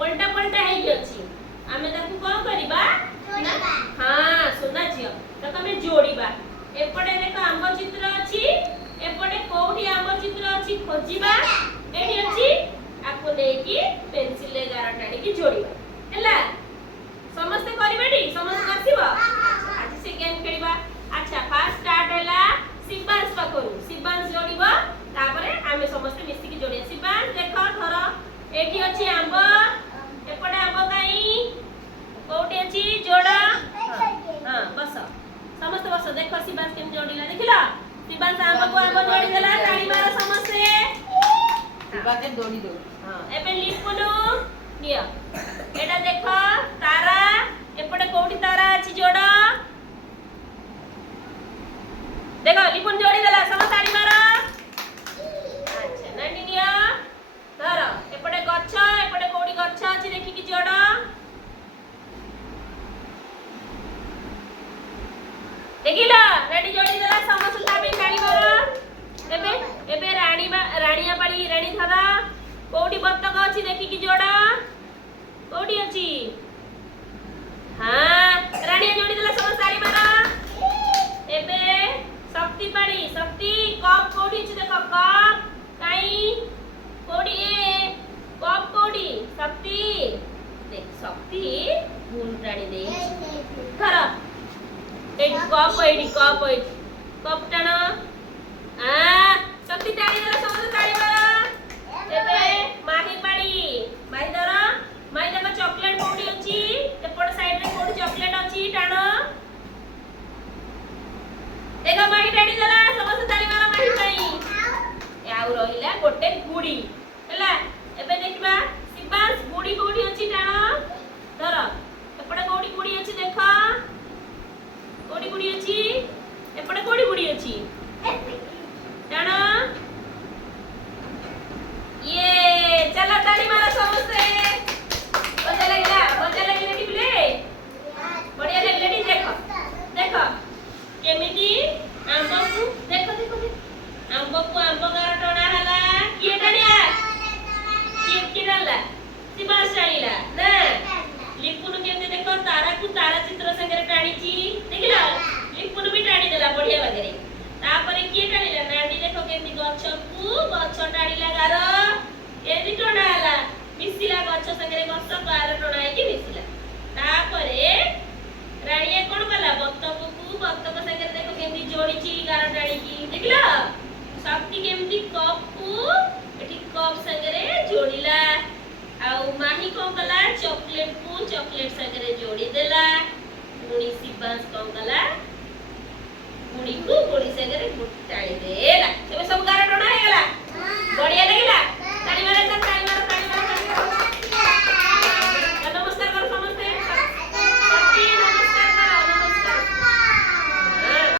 उल्टा पलटा है अछि आमे ताकू कोन करिबा जोड़ीबा हां सुना छियो तो तमे जोड़ीबा एपटे देखो आंब चित्र अछि एपटे कोठी आंब चित्र अछि खोजिबा एठी अछि आको लेकी पेंसिल ले गारा टाणी की जोड़ीबा हैला समस्त करिबेडी समस्त करथिबो आज से गेम खेलिबा अच्छा फास्ट स्टार्ट हैला शिबांश पाखरु शिबांश जोड़ीबो तापरे आमे समस्त मिसी की जोड़िया शिबांश देखो धर एठी अछि आंब एपटे आंब काई कोठी अछि जोड़ा हां बस समस्त बस देखो शिबांश केम जोड़ीला देखिला शिबांश आंब को आंब जोड़ी देला ताली मारो समस्त शिबांश जोड़ी दो हां एबे लिपुनु निया एटा देखो तारा एपटे कोठी तारा अछि जोड़ा देखो लिपुन जोड़ी देला समस्त ताली मारो अच्छा नानी निया धर एपटे गच्छ एपटे कोठी गच्छ अछि देखि कि जोड़ा देखिला रेडी जोड़ी देला समस्त ताबे ताली मारो एबे एबे राणीया पाली रानी धरा कोठी बत्तक अछि देखि कि जोड़ा कोठी अछि हां राणीया जोड़ी देला समस्त ताली मारो एबे शक्ति पाली शक्ति कप कोठी अछि देखो कप काई कोठी ए कप कोठी शक्ति देख शक्ति भूल रानी दे धरा एडी कप टाणो शक्ति टाणी देला समस्त ताली मारो एबे माही पाड़ी माही धरा माही देखो चॉकलेट कोठी अछि एपट साइड रे कोठी चॉकलेट अछि टाणो देखो माही टाणी देला समस्त ताली मारो माही पाई आउ रहिला गोटे गुडी हैला एबे देखबा शिबांश गुडी कोठी अछि टाणो धर एपट कोठी गुडी अछि देखो कोठी गुडी अछि एपट कोठी गुडी अछि टाणो ये चला ताली मारो समस्त मजा लगिला टिपले बढ़िया लगिला टी देखो देखो केमिति आंब को देखो आंब को आंब गार टणा हला किए टणिया किए डाला शिबांश टाणीला ना लिपुन केमते देखो तारा को तारा चित्र संगे टाणी छी देखिला लिपुन भी टाणी देला बढ़िया वगैरे तापरे किए टाणीला नांडी देखो केमती गच्छ को गच्छ टाणीला गार केमती टणा हला मिसिला गच्छ संगे गच्छ गार टणा है कि मिसिला तापरे राणीया कोन कला बत्तक को बत्तक संगे देखो केमती जोड़ी छी गार टाणी की देखिला शक्ति केमती कप को एठी कप संगे जोड़ीला आउ माही कोन कला चॉकलेट को चॉकलेट संगे जोड़ी देला गुणी शिबांश कोन कला गुड़ी को गुड़ी संगे टाणी देला सब सब गार टणा हे गला बढ़िया लागिला